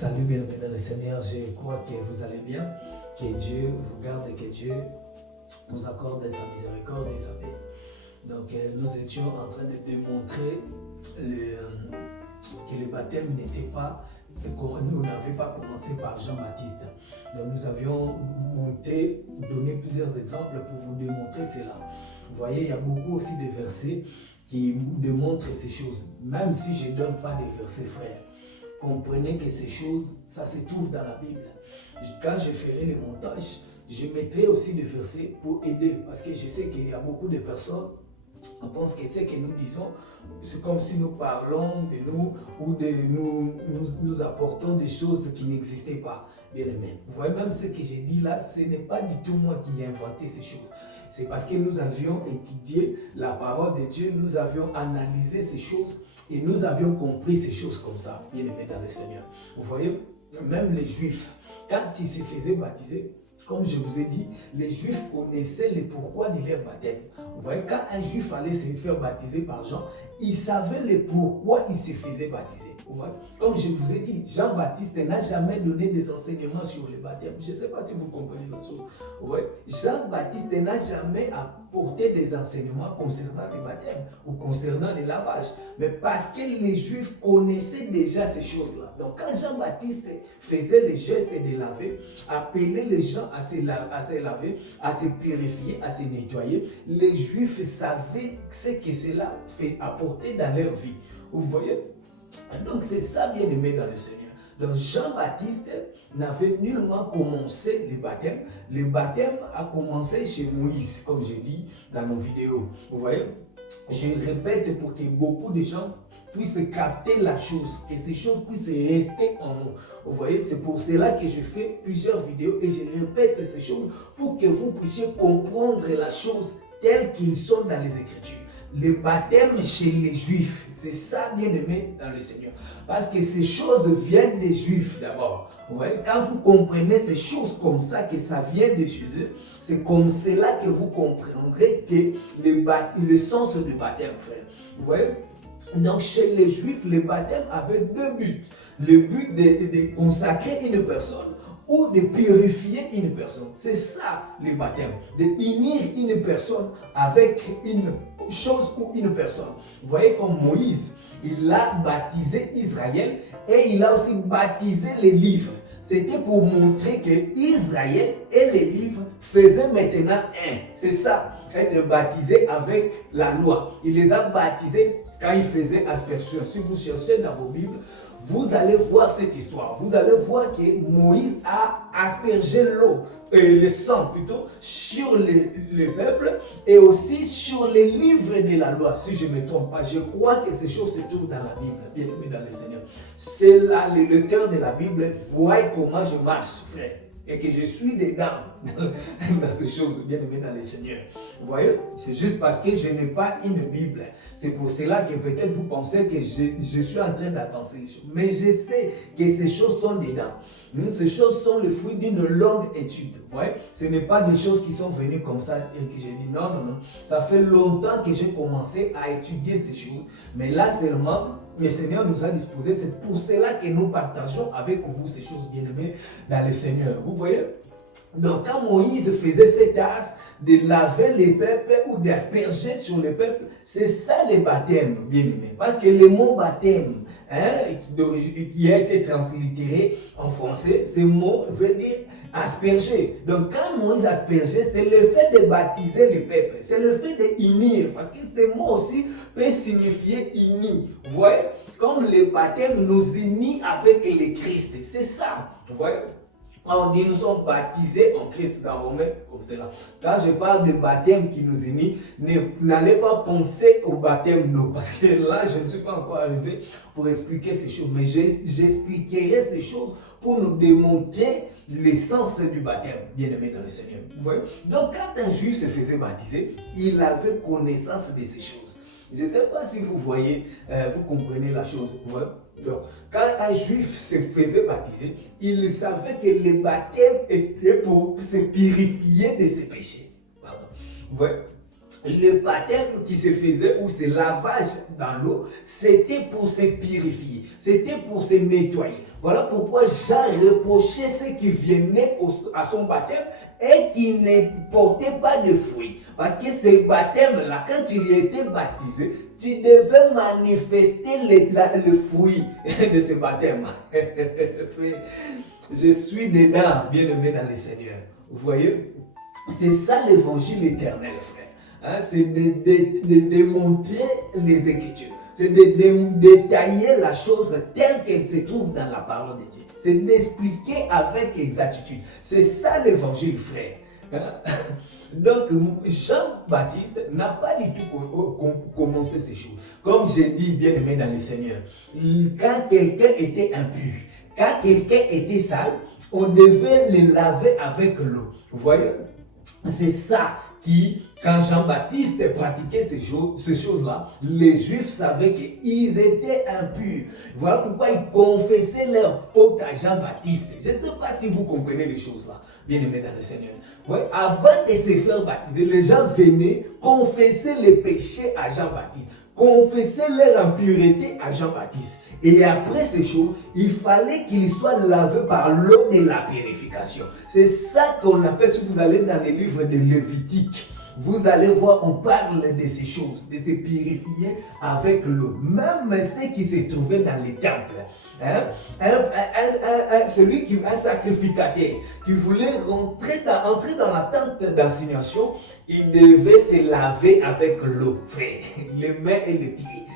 Salut, bienvenue dans le Seigneur. Je crois que vous allez bien, que Dieu vous garde et que Dieu vous accorde sa miséricorde et sa paix. Donc, nous étions en train de démontrer que le baptême n'était pas, nous n'avions pas commencé par Jean-Baptiste. Donc, nous avions donné plusieurs exemples pour vous démontrer cela. Vous voyez, il y a beaucoup aussi de versets qui démontrent ces choses, même si je ne donne pas des versets, frères. Comprenez que ces choses, ça se trouve dans la Bible. Quand je ferai le montage, je mettrai aussi des versets pour aider, parce que je sais qu'il y a beaucoup de personnes, on pense que ce que nous disons, c'est comme si nous parlons de nous ou de nous apportons des choses qui n'existaient pas. Bien aimé. Vous voyez, même ce que j'ai dit là, ce n'est pas du tout moi qui ai inventé ces choses. C'est parce que nous avions étudié la parole de Dieu, nous avions analysé ces choses et nous avions compris ces choses comme ça, bien aimé dans le Seigneur. Vous voyez, même les Juifs, quand ils se faisaient baptiser, comme je vous ai dit, les Juifs connaissaient le pourquoi de leur baptême. Vous voyez, quand un Juif allait se faire baptiser par Jean, il savait le pourquoi il se faisait baptiser. Vous voyez? Comme je vous ai dit, Jean-Baptiste n'a jamais donné des enseignements sur le baptême. Je ne sais pas si vous comprenez la chose. Vous voyez? Jean-Baptiste n'a jamais apporté des enseignements concernant le baptême ou concernant le lavage. Mais parce que les Juifs connaissaient déjà ces choses-là. Donc quand Jean-Baptiste faisait le geste de laver, appelait les gens à se laver, à se purifier, à se nettoyer, les Juifs savaient ce que cela fait apporter dans leur vie. Vous voyez? Donc c'est ça, bien aimé dans le Seigneur. Donc Jean-Baptiste n'avait nullement commencé le baptême. Le baptême a commencé chez Moïse, comme j'ai dit dans nos vidéos. Vous voyez? Je répète pour que beaucoup de gens puissent capter la chose, que ces choses puissent rester en nous. Vous voyez, c'est pour cela que je fais plusieurs vidéos et je répète ces choses pour que vous puissiez comprendre la chose telle qu'ils sont dans les Écritures. Le baptême chez les Juifs, c'est ça, bien aimé dans le Seigneur. Parce que ces choses viennent des Juifs d'abord. Vous voyez, quand vous comprenez ces choses comme ça, que ça vient de chez eux, c'est comme cela que vous comprendrez que le sens du baptême, frère. Vous voyez? Donc chez les Juifs, le baptême avait deux buts. Le but de consacrer une personne ou de purifier une personne. C'est ça le baptême. De unir une personne avec une chose ou une personne. Vous voyez comme Moïse, il a baptisé Israël et il a aussi baptisé les livres. C'était pour montrer que Israël et les livres faisaient maintenant un. C'est ça, être baptisé avec la loi. Il les a baptisés quand il faisait aspersion. Si vous cherchez dans vos Bibles, vous allez voir cette histoire. Vous allez voir que Moïse a aspergé l'eau, le sang plutôt, sur le peuple et aussi sur les livres de la loi. Si je ne me trompe pas, je crois que ces choses se trouvent dans la Bible, bien aimé dans le Seigneur. C'est là, le lecteur de la Bible voit comment je marche, frère. Et que je suis dedans dans ces choses, bien aimées dans le Seigneur. Vous voyez, c'est juste parce que je n'ai pas une Bible. C'est pour cela que peut-être vous pensez que je suis en train d'avancer les choses. Mais je sais que ces choses sont dedans. Ces choses sont le fruit d'une longue étude. Vous voyez, ce n'est pas des choses qui sont venues comme ça et que j'ai dit non. Ça fait longtemps que j'ai commencé à étudier ces choses. Mais là seulement, le Seigneur nous a disposé. C'est pour cela que nous partageons avec vous ces choses, bien aimées dans le Seigneur. Vous voyez? Donc quand Moïse faisait cet acte de laver les peuples ou d'asperger sur les peuples, c'est ça le baptême, bien aimé. Parce que le mot baptême, qui a été translittéré en français, ce mot veut dire asperger. Donc quand Moïse aspergeait, c'est le fait de baptiser le peuple, c'est le fait de unir, parce que ce mot aussi peut signifier uni. Vous voyez, comme le baptême nous unit avec le Christ, c'est ça. Vous voyez? Quand on dit nous sommes baptisés en Christ dans Romains, comme cela. Quand je parle de baptême qui nous unit, n'allez pas penser au baptême d'eau. Parce que là, je ne suis pas encore arrivé pour expliquer ces choses. Mais j'expliquerai ces choses pour nous démontrer l'essence du baptême, bien aimé dans le Seigneur. Vous voyez? Donc, quand un juif se faisait baptiser, il avait connaissance de ces choses. Je ne sais pas si vous voyez, vous comprenez la chose. Vous voyez? Donc, quand un juif se faisait baptiser, il savait que le baptême était pour se purifier de ses péchés. Pardon. Vous voyez? le baptême qui se faisait ou ce lavage dans l'eau, c'était pour se purifier, c'était pour se nettoyer. Voilà pourquoi Jean reprochait ceux qui venaient à son baptême et qui ne portaient pas de fruits. Parce que ce baptême-là, quand tu y étais baptisé, tu devais manifester le fruit de ce baptême. Je suis dedans, bien-aimé dans le Seigneur. Vous voyez? C'est ça l'évangile éternel, frère. Hein, c'est de démontrer les Écritures. C'est de détailler la chose telle qu'elle se trouve dans la parole de Dieu. C'est d'expliquer avec exactitude. C'est ça l'évangile, frère. Hein? Donc, Jean-Baptiste n'a pas du tout commencé ces choses. Comme j'ai dit, bien-aimé dans le Seigneur, quand quelqu'un était impur, quand quelqu'un était sale, on devait le laver avec l'eau. Vous voyez? C'est ça qui, quand Jean-Baptiste pratiquait ces choses-là, les Juifs savaient qu'ils étaient impurs. Voilà pourquoi ils confessaient leur faute à Jean-Baptiste. Je ne sais pas si vous comprenez les choses-là, bien-aimés dans le Seigneur. Ouais, avant de se faire baptiser, les gens venaient confesser les péchés à Jean-Baptiste, confesser leur impureté à Jean-Baptiste. Et après ces choses, il fallait qu'il soit lavé par l'eau de la purification. C'est ça qu'on appelle, si vous allez dans les livres de Lévitique, vous allez voir, on parle de ces choses, de se purifier avec l'eau. Même ceux qui se trouvaient dans les temples. Hein? Un sacrificateur qui voulait entrer dans la tente d'assignation, il devait se laver avec l'eau, frère, les mains et les pieds.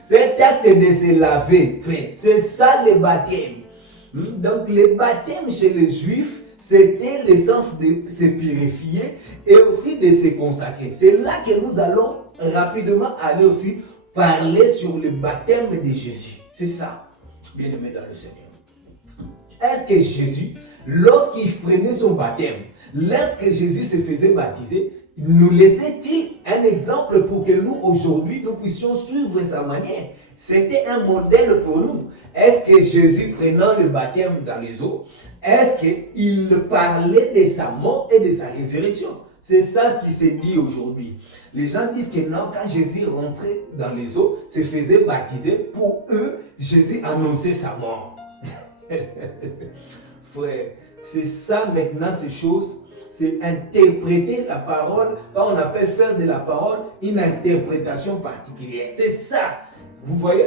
Cet acte de se laver, frère, c'est ça le baptême. Donc le baptême chez les Juifs, c'était l'essence de se purifier et aussi de se consacrer. C'est là que nous allons rapidement aller aussi parler sur le baptême de Jésus. C'est ça, bien aimé dans le Seigneur. Est-ce que Jésus, lorsqu'il prenait son baptême, lorsque Jésus se faisait baptiser, nous laissait-il un exemple pour que nous, aujourd'hui, nous puissions suivre sa manière? C'était un modèle pour nous. Est-ce que Jésus, prenant le baptême dans les eaux, est-ce qu'il parlait de sa mort et de sa résurrection? C'est ça qui s'est dit aujourd'hui. Les gens disent que non, quand Jésus rentrait dans les eaux, se faisait baptiser, pour eux, Jésus annonçait sa mort. Frère, c'est ça maintenant, ces choses. C'est interpréter la parole, quand on appelle faire de la parole une interprétation particulière. C'est ça. Vous voyez?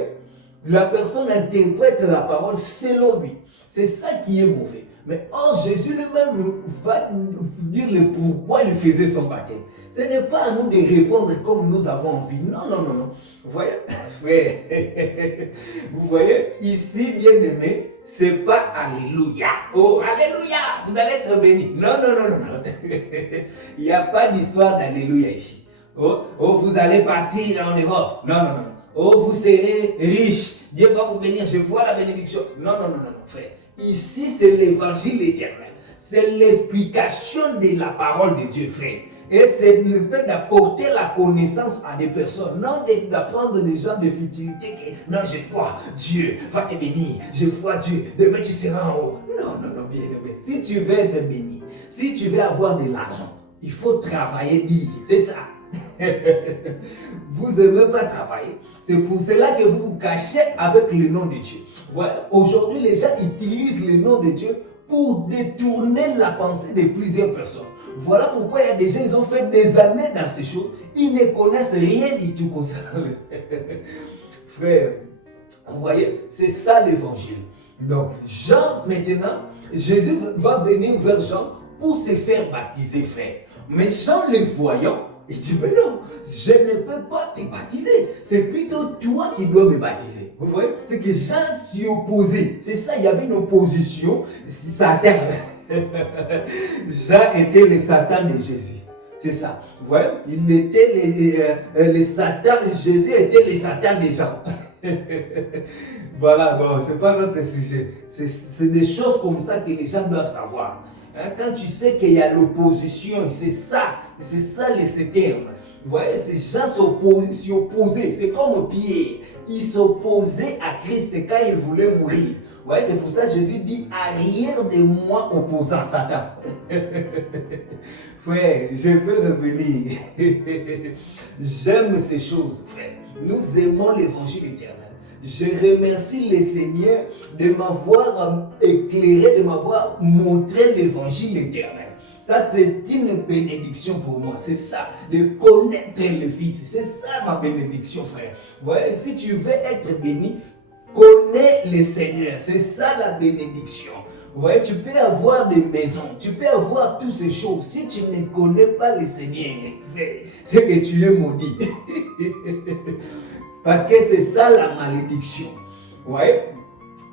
La personne interprète la parole selon lui. C'est ça qui est mauvais. Mais or, Jésus lui-même va dire le pourquoi il faisait son baptême. Ce n'est pas à nous de répondre comme nous avons envie. Non, non, non, non. Vous voyez, frère, vous voyez, ici, bien aimé, c'est pas Alléluia. Oh, Alléluia, vous allez être béni. Non, non, non, non, non. Il n'y a pas d'histoire d'Alléluia ici. Oh, vous allez partir en Europe. Non, non, non, non. Oh, vous serez riche. Dieu va vous bénir. Je vois la bénédiction. Non, non, non, non, non, frère. Ici, c'est l'évangile éternel. C'est l'explication de la parole de Dieu, frère. Et c'est le fait d'apporter la connaissance à des personnes, non d'apprendre des gens de futilité que non, je vois Dieu va te bénir, je vois Dieu, demain tu seras en haut. Non, non, non, bien aimé. Si tu veux être béni, si tu veux avoir de l'argent, il faut travailler dit, c'est ça. Vous n'aimez pas travailler, c'est pour cela que vous vous cachez avec le nom de Dieu. Voilà. Aujourd'hui, les gens utilisent le nom de Dieu pour détourner la pensée de plusieurs personnes. Voilà pourquoi il y a des gens, ils ont fait des années dans ces choses, ils ne connaissent rien du tout concernant le frère. Vous voyez, c'est ça l'évangile. Donc, Jean, maintenant, Jésus va venir vers Jean pour se faire baptiser, frère. Mais Jean, le voyant, il dit, mais non, je ne peux pas te baptiser. C'est plutôt toi qui dois me baptiser. Vous voyez, c'est que Jean s'y opposait. C'est ça, il y avait une opposition. Satan. Jean était le Satan de Jésus. C'est ça. Vous voyez, il était le Satan. Jésus était le Satan des gens. Voilà, bon, c'est pas notre sujet. C'est des choses comme ça que les gens doivent savoir. Hein, quand tu sais qu'il y a l'opposition, c'est ça les termes. Vous voyez, ces gens s'y opposaient. C'est comme Pierre. il s'opposait à Christ quand il voulait mourir. Ouais, c'est pour ça que Jésus dit, arrière de moi opposant Satan. Frère, je veux revenir. J'aime ces choses, frère. Nous aimons l'évangile éternel. Je remercie le Seigneur de m'avoir éclairé, de m'avoir montré l'évangile éternel. Ça, c'est une bénédiction pour moi. C'est ça, de connaître le Fils. C'est ça ma bénédiction, frère. Voyez, si tu veux être béni, connais le Seigneur. C'est ça la bénédiction. Vous voyez, tu peux avoir des maisons, tu peux avoir toutes ces choses. Si tu ne connais pas le Seigneur, c'est que tu es maudit. Parce que c'est ça la malédiction. Vous voyez,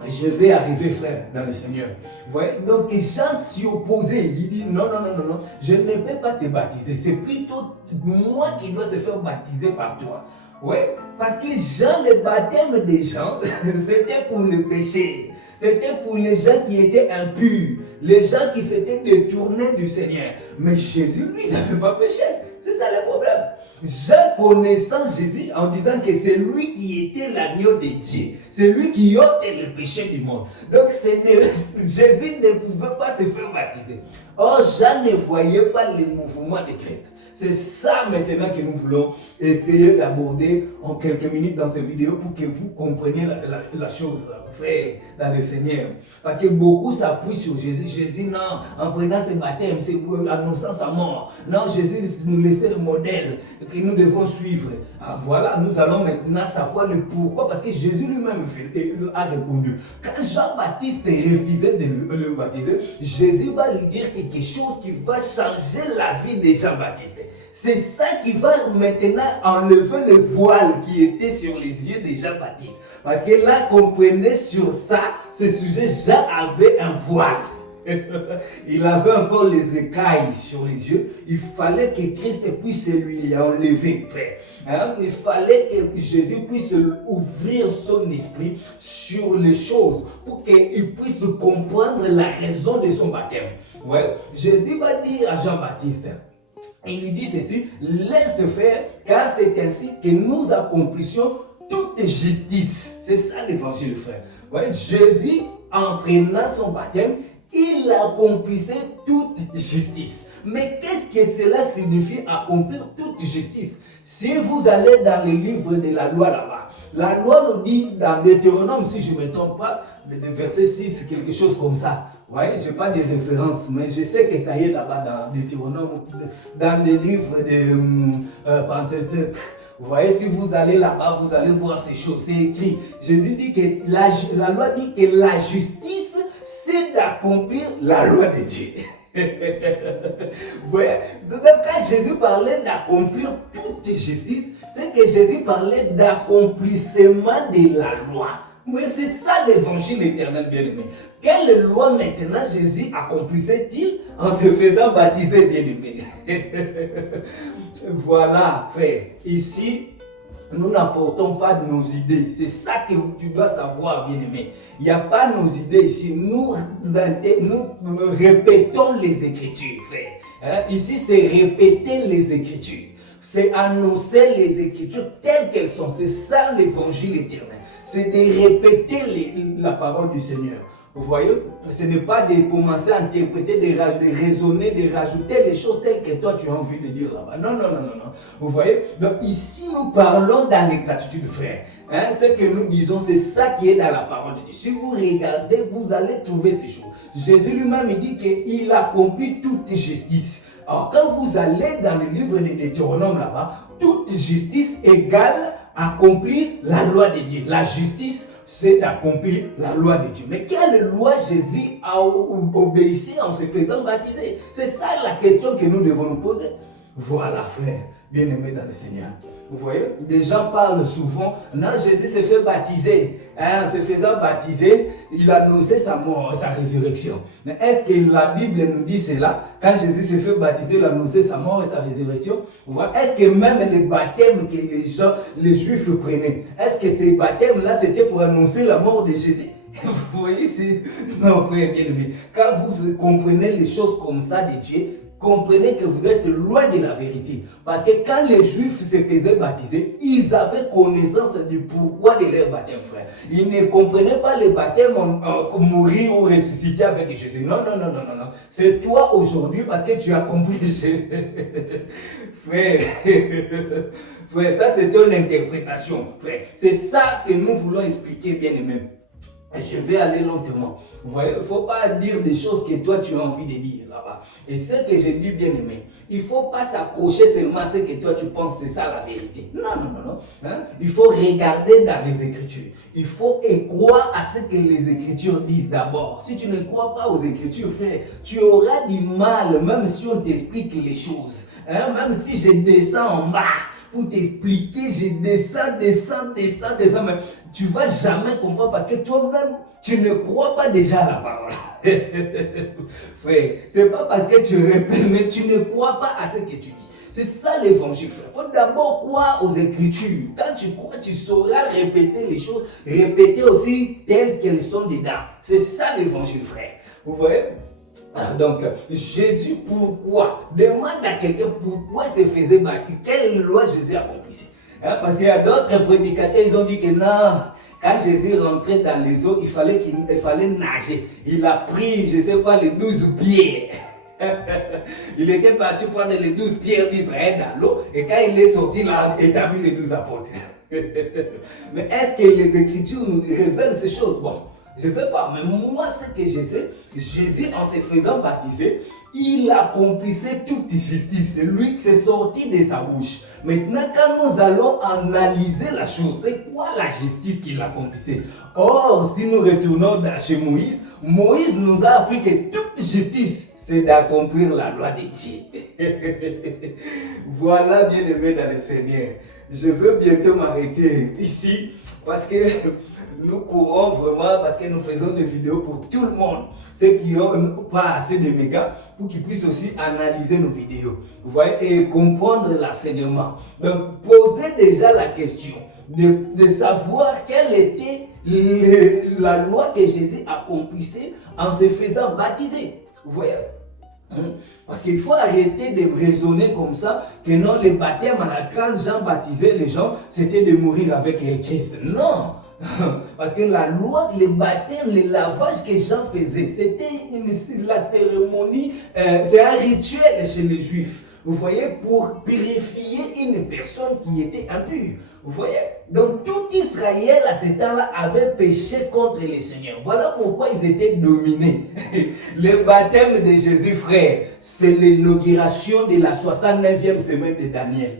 je vais arriver, frère, dans le Seigneur. Vous voyez, donc Jean s'y opposait. Il dit non, je ne peux pas te baptiser. C'est plutôt moi qui dois se faire baptiser par toi. Oui, parce que Jean, le baptême des gens, c'était pour le péché. C'était pour les gens qui étaient impurs, les gens qui s'étaient détournés du Seigneur. Mais Jésus, lui, n'avait pas péché. C'est ça le problème. Jean connaissant Jésus en disant que c'est lui qui était l'agneau de Dieu. C'est lui qui ôtait le péché du monde. Donc Jésus ne pouvait pas se faire baptiser. Or, Jean ne voyait pas le mouvement de Christ. C'est ça maintenant que nous voulons essayer d'aborder en quelques minutes dans cette vidéo pour que vous compreniez la chose, frère, dans le Seigneur. Parce que beaucoup s'appuient sur Jésus. Jésus, non, en prenant ce baptême, c'est annonçant sa mort. Non, Jésus nous laissait le modèle que nous devons suivre. Ah, voilà, nous allons maintenant savoir le pourquoi. Parce que Jésus lui-même a répondu. Quand Jean-Baptiste refusait de le baptiser, Jésus va lui dire quelque chose qui va changer la vie de Jean-Baptiste. C'est ça qui va maintenant enlever le voile qui était sur les yeux de Jean-Baptiste. Parce que là, comprenez sur ça, ce sujet, Jean avait un voile. Il avait encore les écailles sur les yeux. Il fallait que Christ puisse lui enlever, frère. Hein? Il fallait que Jésus puisse ouvrir son esprit sur les choses pour qu'il puisse comprendre la raison de son baptême. Ouais. Jésus va dire à Jean-Baptiste, il lui dit ceci, laisse faire, car c'est ainsi que nous accomplissions toute justice. C'est ça l'évangile, frère. Ouais, Jésus, en prenant son baptême, il accomplissait toute justice. Mais qu'est-ce que cela signifie accomplir toute justice? Si vous allez dans le livre de la loi là-bas, la loi nous dit dans Deutéronome, si je ne me trompe pas, verset 6, quelque chose comme ça. Ouais, je n'ai pas de référence, mais je sais que ça y est là-bas dans Deutéronome, dans les livres de Pentateuque. Vous voyez, si vous allez là-bas, vous allez voir ces choses. C'est écrit. Jésus dit que la loi dit que la justice, c'est d'accomplir la loi de Dieu. Ouais. Donc, quand Jésus parlait d'accomplir toute justice, c'est que Jésus parlait d'accomplissement de la loi. Mais c'est ça l'évangile éternel, bien-aimé. Quelle loi maintenant Jésus accomplissait-il en se faisant baptiser, bien-aimé? Voilà, frère. Ici, nous n'apportons pas nos idées. C'est ça que tu dois savoir, bien-aimé. Il n'y a pas nos idées ici. Nous répétons les Écritures, frère. Hein? Ici, c'est répéter les Écritures. C'est annoncer les Écritures telles qu'elles sont. C'est ça l'évangile éternel. C'est de répéter la parole du Seigneur. Vous voyez, ce n'est pas de commencer à interpréter, de raisonner, de rajouter les choses telles que toi tu as envie de dire là-bas. Non. Vous voyez, donc ici nous parlons dans l'exactitude, frère. Hein, ce que nous disons, c'est ça qui est dans la parole de Dieu. Si vous regardez, vous allez trouver ces choses. Jésus lui-même dit qu'il accomplit toute justice. Alors, quand vous allez dans le livre de Deutéronome là-bas, toute justice égale accomplir la loi de Dieu. La justice, c'est d'accomplir la loi de Dieu. Mais quelle loi Jésus a obéi en se faisant baptiser? C'est ça la question que nous devons nous poser. Voilà, frère, bien-aimé dans le Seigneur. Vous voyez, des gens parlent souvent, non, Jésus s'est fait baptiser. En se faisant baptiser, il a annoncé sa mort et sa résurrection. Mais est-ce que la Bible nous dit cela? Quand Jésus s'est fait baptiser, il a annoncé sa mort et sa résurrection. Vous voyez, est-ce que même les baptêmes que les Juifs prenaient, est-ce que ces baptêmes-là, c'était pour annoncer la mort de Jésus? Vous voyez, non, frère bien-aimé, quand vous comprenez les choses comme ça de Dieu, comprenez que vous êtes loin de la vérité. Parce que quand les Juifs se faisaient baptiser, ils avaient connaissance du pourquoi de leur baptême, frère. Ils ne comprenaient pas le baptême mourir ou ressusciter avec Jésus. Non, non, non, non, non, non. C'est toi aujourd'hui parce que tu as compris Jésus. Frère, frère, ça c'est une interprétation, frère. C'est ça que nous voulons expliquer, bien aimé. Je vais aller lentement. Vous voyez, il ne faut pas dire des choses que toi tu as envie de dire là-bas. Et ce que je dis, bien aimé, il ne faut pas s'accrocher seulement à ce que toi tu penses, c'est ça la vérité. Non, non, non, non. Hein? Il faut regarder dans les Écritures. Il faut croire à ce que les Écritures disent d'abord. Si tu ne crois pas aux Écritures, frère, tu auras du mal, même si on t'explique les choses. Hein? Même si je descends en bas pour t'expliquer, je descends, mais tu ne vas jamais comprendre parce que toi-même, tu ne crois pas déjà à la parole. Frère, ce n'est pas parce que tu répètes, mais tu ne crois pas à ce que tu dis. C'est ça l'évangile, frère. Il faut d'abord croire aux Écritures. Quand tu crois, tu sauras répéter les choses, répéter aussi telles qu'elles sont dedans. C'est ça l'évangile, frère. Vous voyez? Donc, Jésus, pourquoi? Demande à quelqu'un pourquoi il se faisait baptiser. Quelle loi Jésus accomplissait? Hein, parce qu'il y a d'autres prédicateurs, ils ont dit que non, quand Jésus rentrait dans les eaux, il fallait nager. Il a pris, je ne sais pas, les 12 pierres. Il était parti prendre les 12 pierres d'Israël dans l'eau, et quand il est sorti, il a établi les 12 apôtres. Mais est-ce que les Écritures nous révèlent ces choses? Bon. Je ne sais pas, mais moi, ce que je sais, Jésus, en se faisant baptiser, il accomplissait toute justice. C'est lui qui s'est sorti de sa bouche. Maintenant, quand nous allons analyser la chose, c'est quoi la justice qu'il accomplissait? Or, si nous retournons chez Moïse, Moïse nous a appris que toute justice, c'est d'accomplir la loi de Dieu. Voilà, bien aimé dans le Seigneur. Je veux bientôt m'arrêter ici parce que nous courons vraiment, parce que nous faisons des vidéos pour tout le monde. Ceux qui n'ont pas assez de mégas, pour qu'ils puissent aussi analyser nos vidéos. Vous voyez, et comprendre l'enseignement. Donc, posez déjà la question de savoir quelle était la loi que Jésus accomplissait en se faisant baptiser. Vous voyez? Parce qu'il faut arrêter de raisonner comme ça, que non, le baptême, quand Jean baptisait les gens, c'était de mourir avec Christ. Non! Parce que la loi, le baptême, le lavage que Jean faisait, c'était la cérémonie, c'est un rituel chez les Juifs. Vous voyez, pour purifier une personne qui était impure. Vous voyez? Donc tout Israël à ce temps-là avait péché contre le Seigneur. Voilà pourquoi ils étaient dominés. Le baptême de Jésus, frère, c'est l'inauguration de la 69e semaine de Daniel.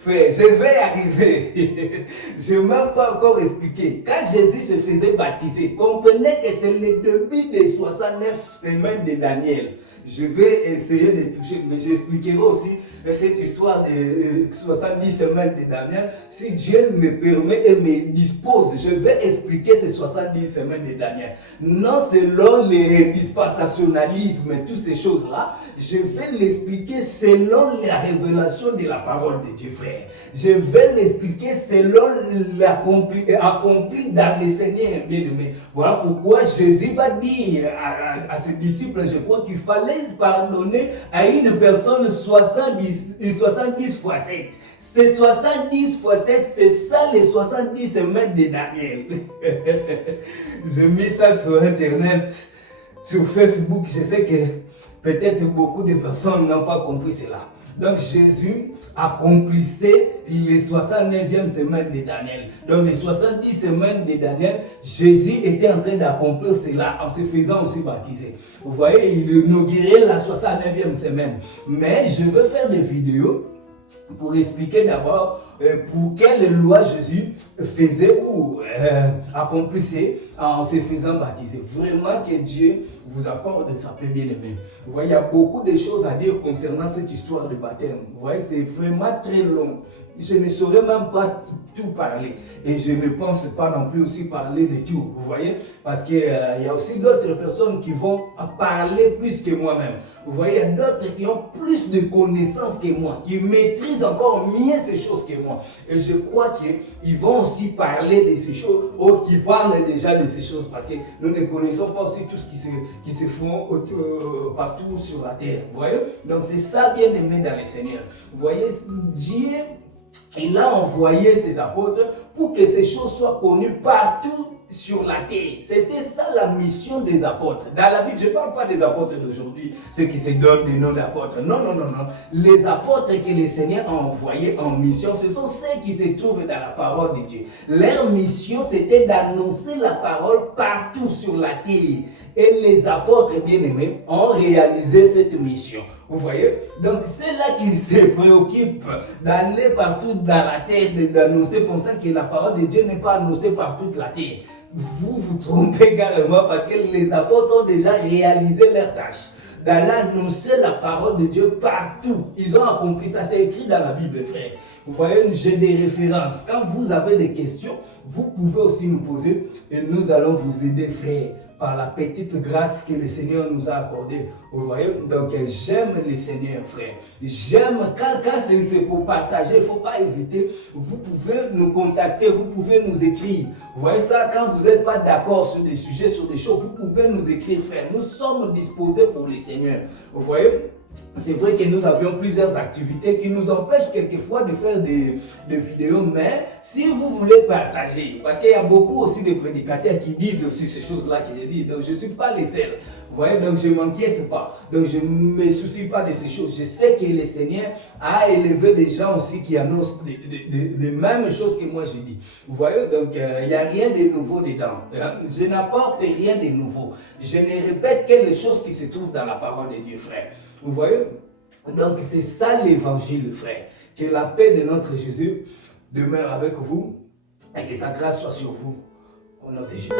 Frère, je vais arriver. Je ne vais même pas encore expliquer. Quand Jésus se faisait baptiser, comprenez que c'est le début des 69 semaines de Daniel. Je vais essayer de toucher, mais j'expliquerai aussi cette histoire de 70 semaines de Daniel. Si Dieu me permet et me dispose, je vais expliquer ces 70 semaines de Daniel. Non selon les dispensationalismes et toutes ces choses-là, je vais l'expliquer selon la révélation de la parole de Dieu, frère. Je vais l'expliquer selon l'accompli dans le Seigneur, bien-aimé. Voilà pourquoi Jésus va dire à ses disciples, je crois qu'il fallait pardonner à une personne 70 fois 7. C'est 70 fois 7, c'est ça les 70 semaines de Daniel. Je mets ça sur Internet, sur Facebook. Je sais que peut-être beaucoup de personnes n'ont pas compris cela. Donc Jésus accomplissait les 69e semaines de Daniel. Donc les 70 semaines de Daniel, Jésus était en train d'accomplir cela en se faisant aussi baptiser. Vous voyez, il inaugurait la 69e semaine. Mais je veux faire des vidéos pour expliquer d'abord pour quelle loi Jésus faisait ou accomplissait en se faisant baptiser. Vraiment que Dieu vous accorde sa paix, bien-aimé. Vous voyez, il y a beaucoup de choses à dire concernant cette histoire de baptême. Vous voyez, c'est vraiment très long. je ne saurais même pas tout parler. Et je ne pense pas non plus aussi parler de tout, vous voyez, parce qu'il y a aussi d'autres personnes qui vont parler plus que moi-même. Vous voyez, il y a d'autres qui ont plus de connaissances que moi, qui maîtrisent encore mieux ces choses que moi. Et je crois qu'ils vont aussi parler de ces choses, ou qui parlent déjà de ces choses, parce que nous ne connaissons pas aussi tout ce qui se font partout sur la terre. Vous voyez? Donc c'est ça, bien aimé dans le Seigneur. Vous voyez, Dieu, il a envoyé ses apôtres pour que ces choses soient connues partout sur la terre. C'était ça la mission des apôtres. Dans la Bible, je ne parle pas des apôtres d'aujourd'hui, ceux qui se donnent des noms d'apôtres. Non, non, non, non. Les apôtres que le Seigneur a envoyés en mission, ce sont ceux qui se trouvent dans la parole de Dieu. Leur mission, c'était d'annoncer la parole partout sur la terre. Et les apôtres bien-aimés ont réalisé cette mission. Vous voyez? Donc, c'est là qui se préoccupent d'aller partout dans la terre, d'annoncer, pensant que la parole de Dieu n'est pas annoncée par toute la terre. Vous vous trompez carrément parce que les apôtres ont déjà réalisé leur tâche. D'aller annoncer la parole de Dieu partout. Ils ont accompli ça. C'est écrit dans la Bible, frère. Vous voyez, j'ai des références. Quand vous avez des questions, vous pouvez aussi nous poser et nous allons vous aider, frère, par la petite grâce que le Seigneur nous a accordée. Vous voyez, donc j'aime le Seigneur, frère. J'aime, quand c'est pour partager, il ne faut pas hésiter. Vous pouvez nous contacter, vous pouvez nous écrire. Vous voyez ça, quand vous n'êtes pas d'accord sur des sujets, sur des choses, vous pouvez nous écrire, frère. Nous sommes disposés pour le Seigneur. Vous voyez? C'est vrai que nous avions plusieurs activités qui nous empêchent quelquefois de faire des vidéos, mais si vous voulez partager, parce qu'il y a beaucoup aussi de prédicateurs qui disent aussi ces choses-là que j'ai dit, donc je ne suis pas les seuls, vous voyez, donc je ne m'inquiète pas, donc je ne me soucie pas de ces choses. Je sais que le Seigneur a élevé des gens aussi qui annoncent les mêmes choses que moi j'ai dit, vous voyez, donc il n'y a rien de nouveau dedans, je n'apporte rien de nouveau, je ne répète que les choses qui se trouvent dans la parole de Dieu, frère. Vous voyez? Donc c'est ça l'évangile, frère. Que la paix de notre Jésus demeure avec vous et que sa grâce soit sur vous. Au nom de Jésus.